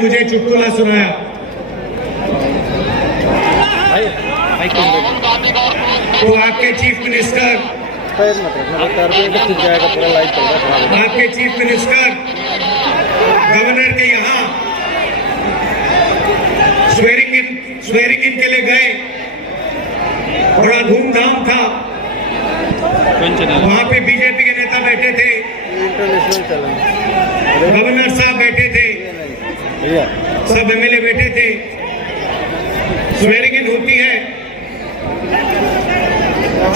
मुझे चुटकुला सुनाया। तो आपके चीफ मिनिस्टर, आपके चीफ मिनिस्टर गवर्नर के यहाँ स्वेरिंग इन के लिए गए, बड़ा धूमधाम था। वहां पे बीजेपी के नेता बैठे थे, गवर्नर साहब बैठे थे, सब एमएलए बैठे थे। स्वेरिंग इन होती है,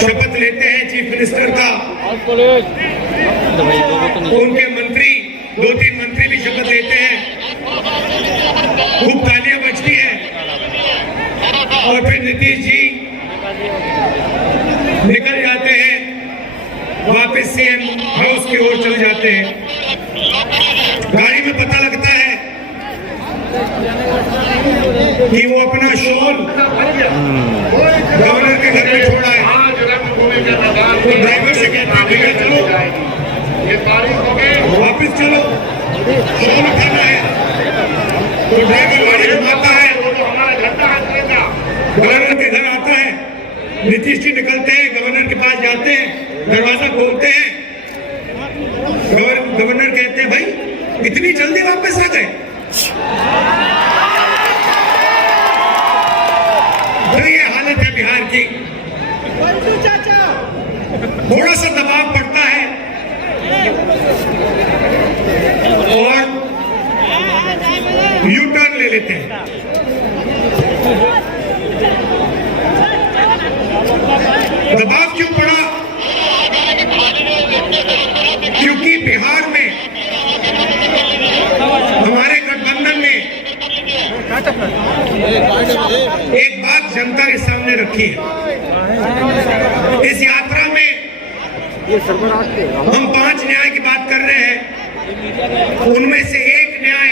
शपथ लेते हैं चीफ मिनिस्टर का, उनके मंत्री, 2-3 मंत्री भी शपथ लेते हैं, खूब तालियां बजती हैं और फिर नीतीश जी निकल जाते हैं, वापस सीएम हाउस की ओर चले जाते हैं। गाड़ी में पता लगता है कि वो अपना शॉल गवर्नर के घर में छोड़ा है। तो ड्राइवर से कहते हैं चलो वापस चलो, शॉल उठाना है। तो ड्राइवर गाड़ी घुमाता है, गवर्नर के घर आता है। नीतीश जी निकलते हैं, गवर्नर के पास जाते हैं, दरवाजा खोलते हैं। गवर्नर कहते हैं भाई इतनी जल्दी वापस आ गए। तो ये हालत है बिहार की। थोड़ा सा दबाव पड़ता है और यू टर्न ले लेते हैं। दबाव क्यों पड़ा? क्योंकि बिहार में हमारे गठबंधन ने एक बात जनता के सामने रखी है। इस यात्रा में हम 5 न्याय की बात कर रहे हैं, उनमें से एक न्याय,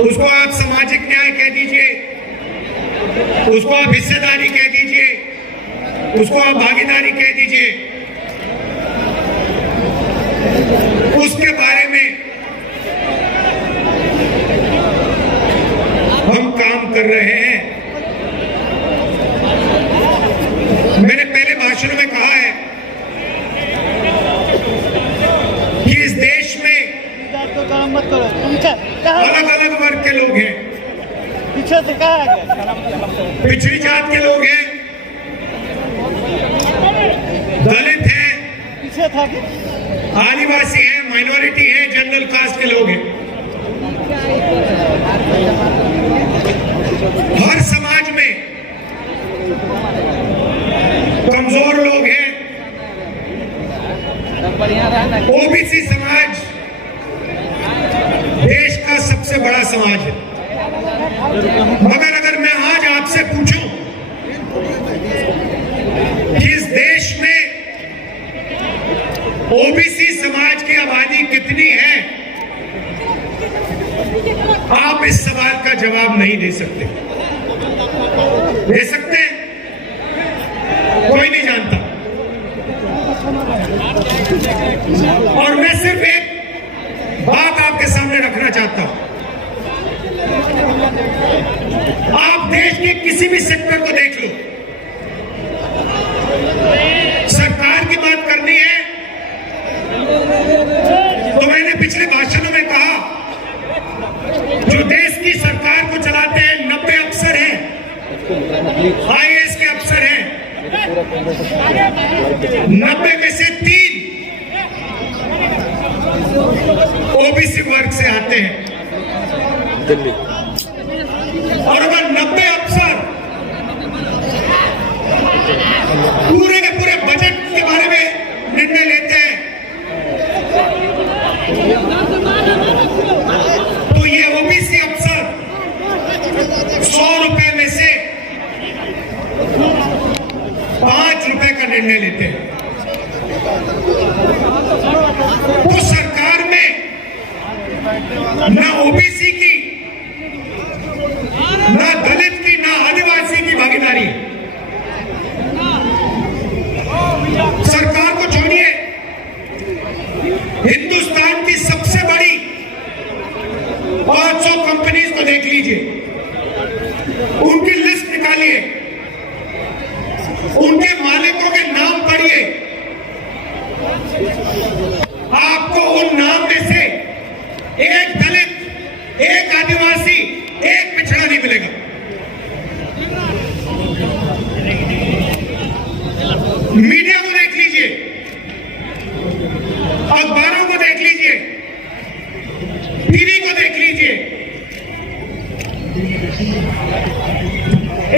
उसको आप सामाजिक न्याय कह दीजिए, उसको आप हिस्सेदारी कह दीजिए, उसको आप भागीदारी कह दीजिए, उसके बारे में हम काम कर रहे हैं। मैंने पहले भाषण में कहा है कि इस देश में अलग अलग वर्ग के लोग हैं। पीछे से कहा है, पिछड़ी जात के लोग हैं, दलित हैं, पीछे था आदिवासी हैं, माइनॉरिटी हैं, जनरल कास्ट के लोग हैं। हर समाज में कमजोर लोग हैं। ओबीसी समाज देश का सबसे बड़ा समाज है। मगर अगर मैं आज आपसे पूछूं कि इस देश में ओबीसी समाज की आबादी कितनी है, आप इस सवाल का जवाब नहीं दे सकते। दे सकते हैं? कोई नहीं जानता। और मैं सिर्फ एक बात आपके सामने रखना चाहता हूं। आप देश के किसी भी सेक्टर को देख लो, सरकार की बात करनी है तो मैंने पिछले भाषणों में कहा, जो देश की सरकार को चलाते हैं 90 अफसर हैं, आईएएस के अफसर हैं, 90 में से 3 ओबीसी वर्ग से आते हैं। दिल्ली और अगर 90 अफसर पूरे के पूरे बजट के बारे में निर्णय लेते हैं तो ये ओबीसी अफसर 100 रुपए में से 5 रुपए का निर्णय लेते हैं। तो सरकार में ना ओबीसी की, ना दलित की, ना आदिवासी की भागीदारी है। सरकार को छोड़िए, हिंदुस्तान की सबसे बड़ी लीजिए, उनकी लिस्ट निकालिए, उनके मालिकों के नाम पढ़िए, आपको उन नाम में से एक दलित, एक आदिवासी, एक पिछड़ा नहीं मिलेगा। मीडिया को देख लीजिए, अखबारों को देख लीजिए, टीवी को देख लीजिए,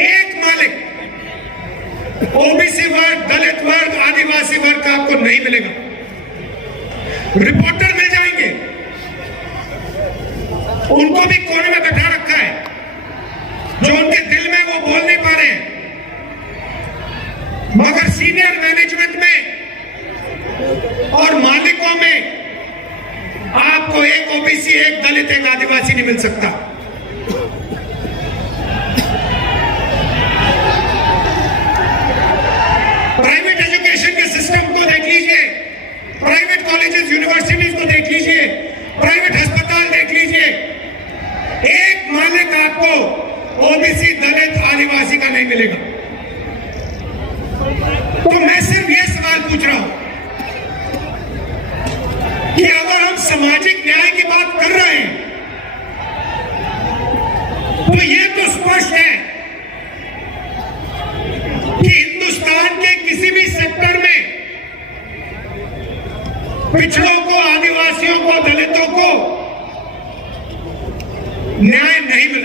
एक मालिक ओबीसी वर्ग, दलित वर्ग, आदिवासी वर्ग का आपको नहीं मिलेगा। रिपोर्टर मिल जाएंगे, उनको भी कोने में बैठा रखा है, जो उनके दिल में वो बोल नहीं पा रहे हैं, मगर सीनियर मैनेजमेंट में और मालिकों में आपको एक ओबीसी, एक दलित, एक आदिवासी नहीं मिल सकता। प्राइवेट एजुकेशन के सिस्टम को देख लीजिए, प्राइवेट कॉलेजेस, यूनिवर्सिटीज को देख लीजिए, प्राइवेट अस्पताल देख लीजिए, एक मालिक आपको ओबीसी, दलित, आदिवासी का नहीं मिलेगा। तो मैं सिर्फ ये सवाल पूछ रहा हूं कि अगर हम सामाजिक न्याय की बात कर रहे हैं तो ये तो स्पष्ट है कि हिंदुस्तान के किसी भी सेक्टर में पिछड़ों को, आदिवासियों को, दलितों को न्याय नहीं मिल